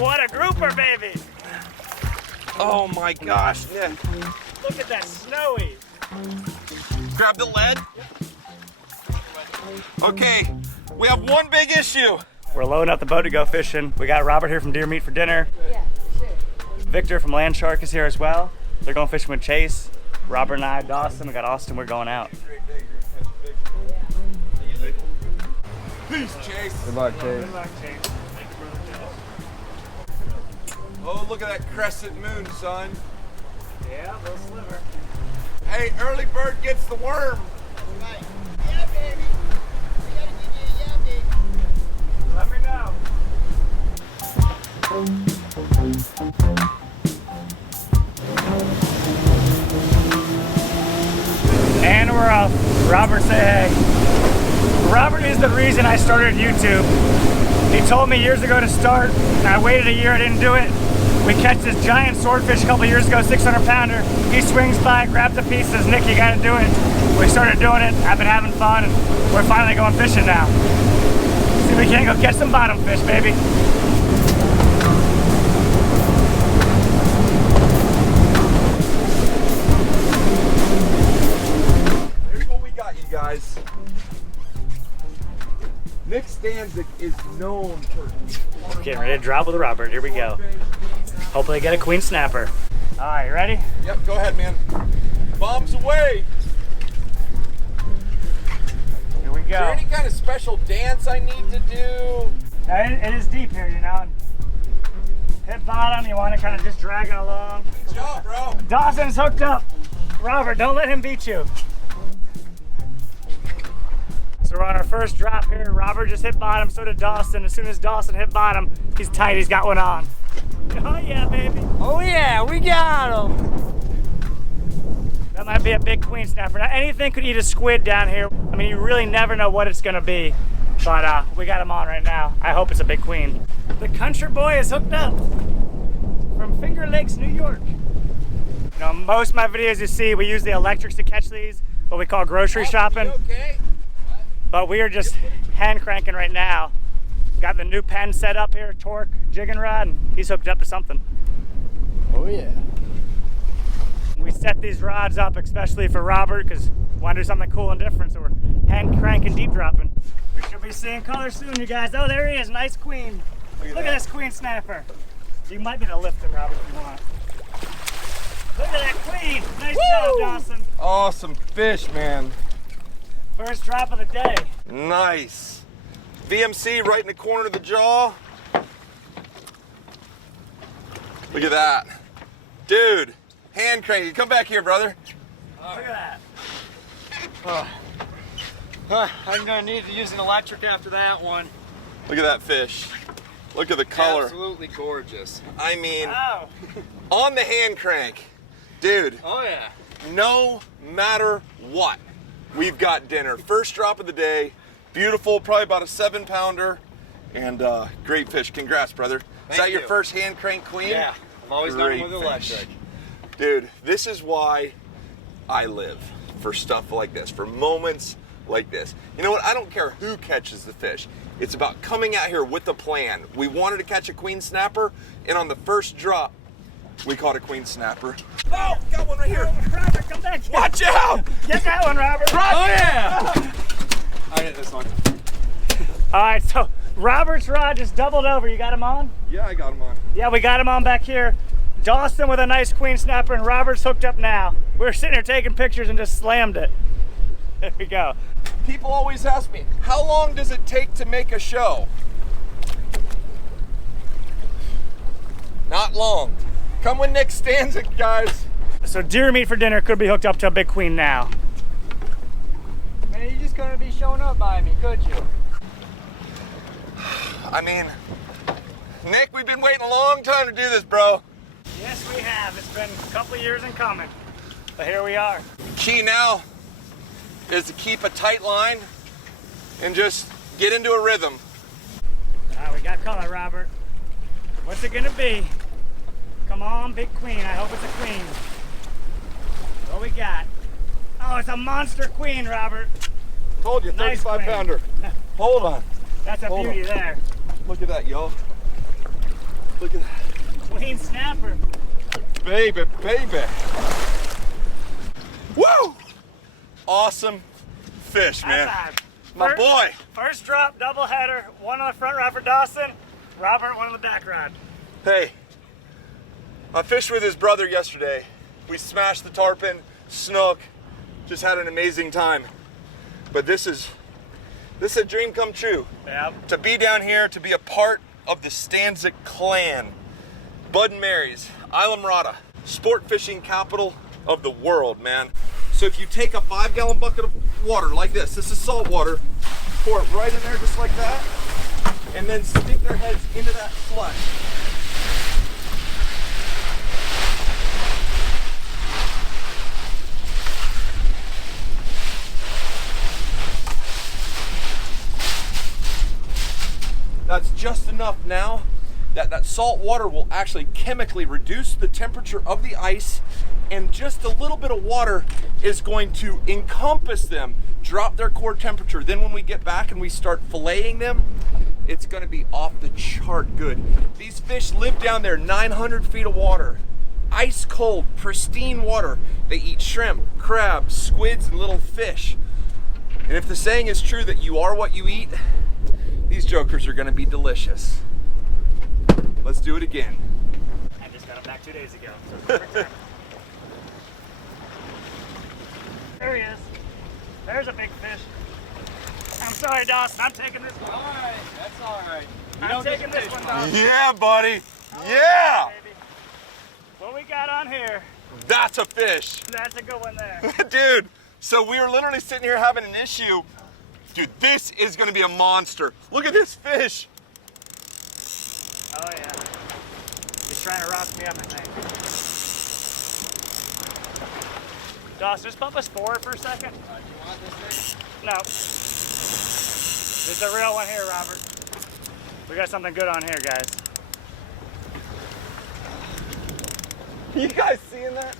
What a grouper, baby! Oh my gosh, Nick. Look at that snowy. Grab the lead. Okay, we have one big issue. We're loading up the boat to go fishing. We got Robert here from Deer Meat for dinner. Yeah, sure. Victor from Land Shark is here as well. They're going fishing with Chase. Robert and I, Dawson, we got Austin, we're going out. Peace, Chase. Good luck, Chase. Good luck, Chase. Oh, look at that crescent moon, son. Yeah, little sliver. Hey, early bird gets the worm. Right. Yeah, baby. We gotta give you a yeah, baby. Let me know. And we're off. Robert, say hey. Robert is the reason I started YouTube. He told me years ago to start. I waited a year, I didn't do it. We catch this giant swordfish a couple years ago, 600 pounder. He swings by, grabs a piece, says, Nick, you gotta do it. We started doing it, I've been having fun, and we're finally going fishing now. See if we can't go catch some bottom fish, baby. Here's what we got, you guys. Nick Stanzik is known for Getting ready to drop with Robert, here we go. Hopefully get a queen snapper. All right, you ready? Yep, go ahead, man. Bombs away. Here we Is there go. any kind of special dance I need to do? Now, it is deep here, you know. Hit bottom, you want to kind of just drag it along. Good job, bro. Dawson's hooked up. Robert, don't let him beat you. So we're on our first drop here. Robert just hit bottom, so did Dawson. As soon as Dawson hit bottom, he's tight, he's got one on. Oh yeah, baby. Oh yeah, we got him. That might be a big queen snapper. Now anything could eat a squid down here. I mean, you really never know what it's gonna be. But we got him on right now. I hope it's a big queen. The country boy is hooked up from Finger Lakes, New York. You know, most of my videos you see, we use the electrics to catch these, what we call grocery shopping. Okay. But we are just hand cranking right now. Got the new pen set up here, torque, jigging rod, and he's hooked up to something. Oh yeah. We set these rods up especially for Robert because we want to do something cool and different, so we're hand cranking, deep dropping. We should be seeing color soon, you guys. Oh, there he is, nice queen. Look at this queen snapper. You might be able to lift him, Robert, if you want. Look at that queen. Nice job, Dawson. Awesome fish, man. First drop of the day. Nice. VMC right in the corner of the jaw. Look at that. Dude, hand cranking. Come back here, brother. Look at that. I'm gonna need to use an electric after that one. Look at that fish. Look at the color. Absolutely gorgeous. I mean, Oh, on the hand crank. Dude, Oh yeah. no matter what, we've got dinner. First drop of the day. Beautiful, probably about a 7-pounder. And great fish. Congrats, brother. Is Thank that your you. first hand crank queen? Yeah. I've always done it Great with fish. electric. Dude, this is why I live, for stuff like this, for moments like this. You know what? I don't care who catches the fish. It's about coming out here with a plan. We wanted to catch a queen snapper, and on the first drop, we caught a queen snapper. Oh, got one right here. Robert, come back. Watch out! Get that one, Robert. Oh yeah. I hit this one. All right, so Robert's rod just doubled over. You got him on? Yeah, I got him on. Yeah, we got him on back here. Dawson with a nice queen snapper, and Robert's hooked up now. We were sitting here taking pictures and just slammed it. There we go. People always ask me, how long does it take to make a show? Not long. Come with Nick Stanzik, guys. So deer meat for dinner could be hooked up to a big queen now. Man, you just couldn't be showing up by me, could you? I mean, Nick, we've been waiting a long time to do this, bro. Yes, we have. It's been a couple of years in coming, but here we are. Key now is to keep a tight line and just get into a rhythm. All right, we got color, Robert. What's it gonna be? Come on, big queen. I hope it's a queen. What we got? Oh, it's a monster queen, Robert. Told you, Nice 35 queen. pounder. Hold on. That's a Hold beauty on. there. Look at that, y'all. Look at snapper. Baby, baby. Woo! Awesome fish, man. My boy. First drop, double header. One on the front rod for Dawson. Robert, one on the back rod. Hey, I fished with his brother yesterday. We smashed the tarpon, snook, just had an amazing time. But this is a dream come true. Yep. To be down here, to be a part of the Stanzik clan. Bud and Mary's, Islamorada, sport fishing capital of the world, man. So if you take a 5-gallon bucket of water like this is salt water, pour it right in there just like that, and then stick their heads into that slush. That's just enough now that salt water will actually chemically reduce the temperature of the ice, and just a little bit of water is going to encompass them, drop their core temperature. Then when we get back and we start filleting them, it's gonna be off the chart good. These fish live down there 900 feet of water, ice cold, pristine water. They eat shrimp, crabs, squids, and little fish. And if the saying is true that you are what you eat, these jokers are gonna be delicious. Let's do it again. I just got him back 2 days ago. So perfect time. There he is. There's a big fish. I'm sorry, Dawson. I'm taking this one. All right, that's all right. I'm taking this one, Dawson. Yeah, buddy. Yeah. Baby. What we got on here, That's a fish. that's a good one there. Dude, so we were literally sitting here having an issue. Dude, this is gonna be a monster. Look at this fish. Oh, yeah. He's trying to rock me up, I think. Dawson, just bump us forward for a second. You want this thing? No. This is a real one here, Robert. We got something good on here, guys. You guys seeing that?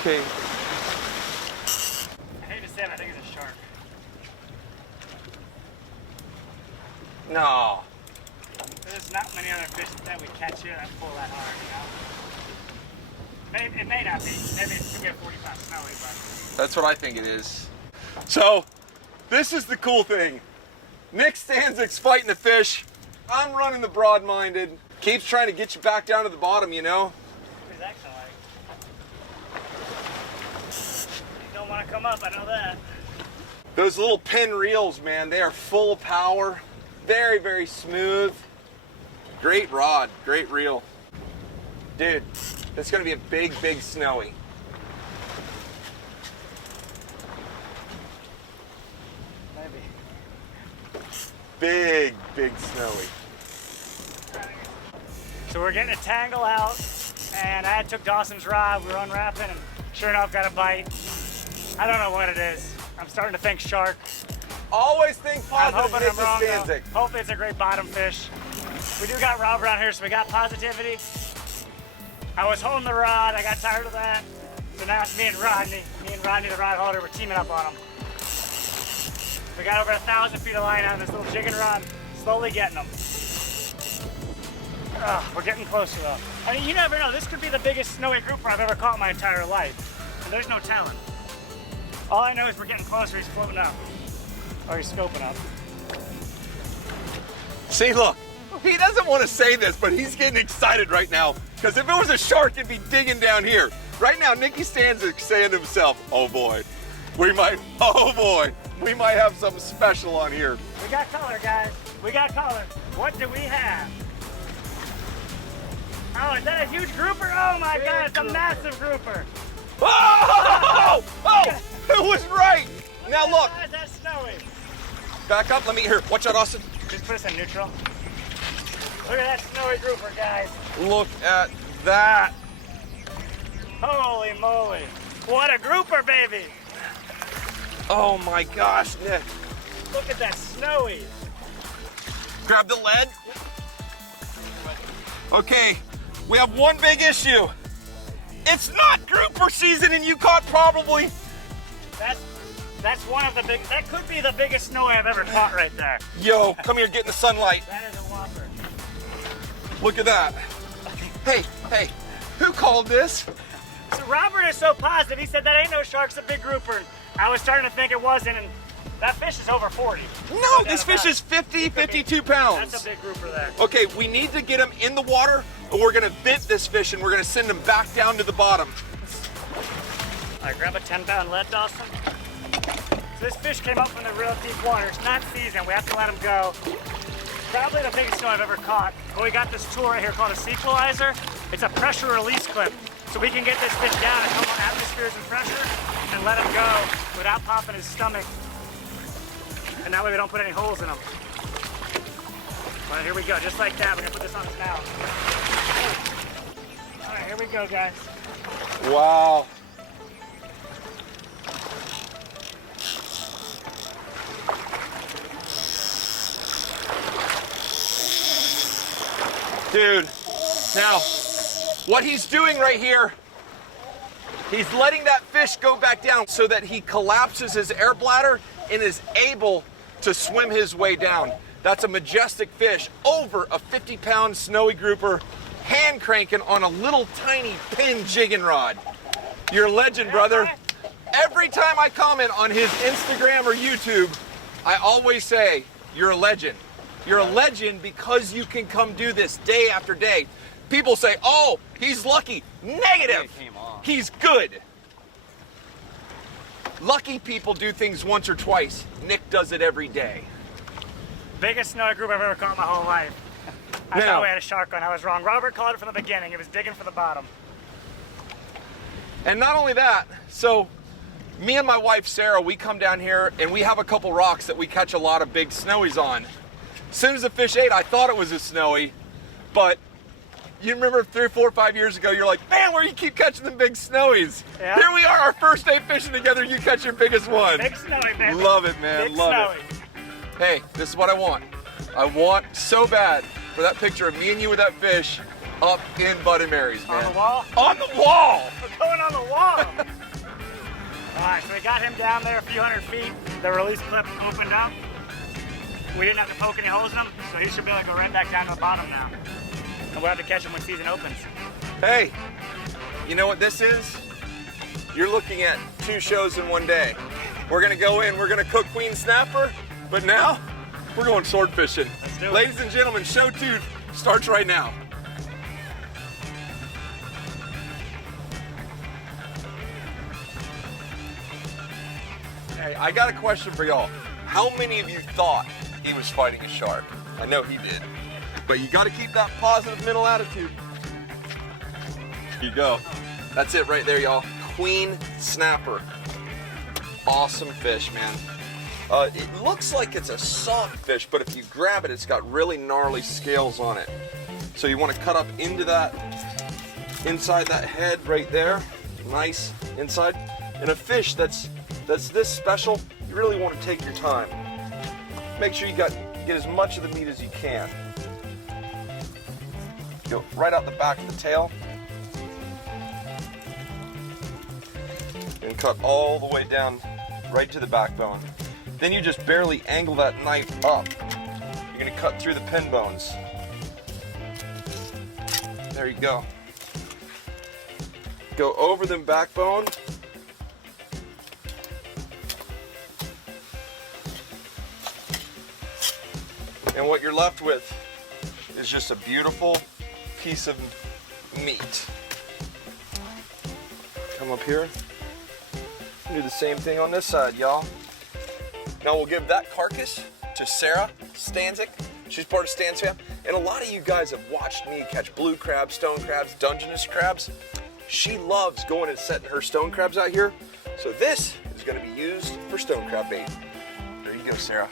Okay. I hate to say it, I think it's a shark. No. There's not many other fish that we catch here that pull that hard, you know? It may not be. Maybe it's gonna be a 45 snowy, but That's what I think it is. So, this is the cool thing. Nick Stanzik's fighting the fish. I'm running the broad-minded. Keeps trying to get you back down to the bottom, you know? he's acting like. You don't want to come up, I know that. Those little pin reels, man, they are full of power. Very, very smooth. Great rod, great reel. Dude, it's gonna be a big, big snowy. Maybe. Big, big snowy. So we're getting a tangle out, and I took Dawson's rod, we were unwrapping, and sure enough got a bite. I don't know what it is. I'm starting to think shark. Always think I'm positive, hoping Nick I'm wrong, though. Stanzik. Hopefully it's a great bottom fish. We do got Robert on here, so we got positivity. I was holding the rod, I got tired of that. So now it's me and Rodney. Me and Rodney, the rod holder, we're teaming up on him. We got over 1,000 feet of line on this little jigging rod, slowly getting them. We're getting closer though. I mean, you never know, this could be the biggest snowy grouper I've ever caught in my entire life. And there's no telling. All I know is we're getting closer, he's floating up. Or he's scoping up. See, look, he doesn't want to say this, but he's getting excited right now. Because if it was a shark, it'd be digging down here. Right now, Nicky Stanzik's saying to himself, oh boy, we might have something special on here. We got color, guys. We got color. What do we have? Oh, is that a huge grouper? Oh my God, it's a massive grouper. Oh! Oh! It was right! Now look, Why is that snowy? back up, let me hear. Watch out, Austin. Just put us in neutral. Look at that snowy grouper, guys. Look at that. Holy moly. What a grouper, baby. Oh my gosh, Nick. Look at that snowy. Grab the lead. Okay, we have one big issue. It's not grouper season and you caught probably That's That's one of the big, that could be the biggest snowy I've ever caught right there. Yo, come here, get in the sunlight. That is a whopper. Look at that. Hey, who called this? So Robert is so positive. He said that ain't no shark, it's a big grouper. And I was starting to think it wasn't, and that fish is over 40. No, this fish is 50, 52 pounds. That's a big grouper there. Okay, we need to get him in the water, or we're gonna vent this fish and we're gonna send him back down to the bottom. All right, grab a 10-pound lead, Dawson. So this fish came up from the real deep water. It's not seasoned. We have to let him go. Probably the biggest snow I've ever caught. But we got this tool right here called a sequelizer. It's a pressure release clip. So we can get this fish down at normal atmospheres and pressure and let him go without popping his stomach. And that way we don't put any holes in him. All right, here we go. Just like that. We're gonna put this on his mouth. All right, here we go, guys. Wow. Dude, now, what he's doing right here, he's letting that fish go back down so that he collapses his air bladder and is able to swim his way down. That's a majestic fish, over a 50-pound snowy grouper, hand cranking on a little tiny pin jigging rod. You're a legend, brother. Every time I comment on his Instagram or YouTube, I always say, you're a legend. You're a legend because you can come do this day after day. People say, oh, he's lucky. Negative. He's good. Lucky people do things once or twice. Nick does it every day. Biggest snowy group I've ever caught in my whole life. I thought we had a shark on. I was wrong. Robert called it from the beginning. It was digging for the bottom. And not only that, so me and my wife Sarah, we come down here and we have a couple rocks that we catch a lot of big snowies on. As soon as the fish ate, I thought it was a snowy, but you remember 3 or 4 or 5 years ago, you're like, man, where you keep catching them big snowies? Yeah. Here we are, our first day fishing together, you catch your biggest one. Big snowy, man. Love it, man, Big love snowy. it. Hey, this is what I want. I want so bad for that picture of me and you with that fish up in Bud and Mary's, man. On the wall? On the wall! We're going on the wall. All right, so we got him down there a few hundred feet. The release clip opened up. We didn't have to poke any holes in him, so he should be able to go right back down to the bottom now. And we'll have to catch him when season opens. Hey, you know what this is? You're looking at 2 shows in one day. We're gonna go in, we're gonna cook queen snapper, but now we're going sword fishing. Let's do it. Ladies and gentlemen, show 2 starts right now. Hey, I got a question for y'all. How many of you thought he was fighting a shark? I know he did. But you gotta keep that positive mental attitude. Here you go. That's it right there, y'all. Queen snapper. Awesome fish, man. It looks like it's a soft fish, but if you grab it, it's got really gnarly scales on it. So you wanna cut up into that, inside that head right there. Nice inside. And a fish that's this special, you really wanna take your time. Make sure you get as much of the meat as you can. Go right out the back of the tail. And cut all the way down right to the backbone. Then you just barely angle that knife up. You're gonna cut through the pin bones. There you go. Go over the backbone. And what you're left with is just a beautiful piece of meat. Come up here. Do the same thing on this side, y'all. Now we'll give that carcass to Sarah Stanzik. She's part of Stan's fam. And a lot of you guys have watched me catch blue crabs, stone crabs, Dungeness crabs. She loves going and setting her stone crabs out here. So this is gonna be used for stone crab bait. There you go, Sarah.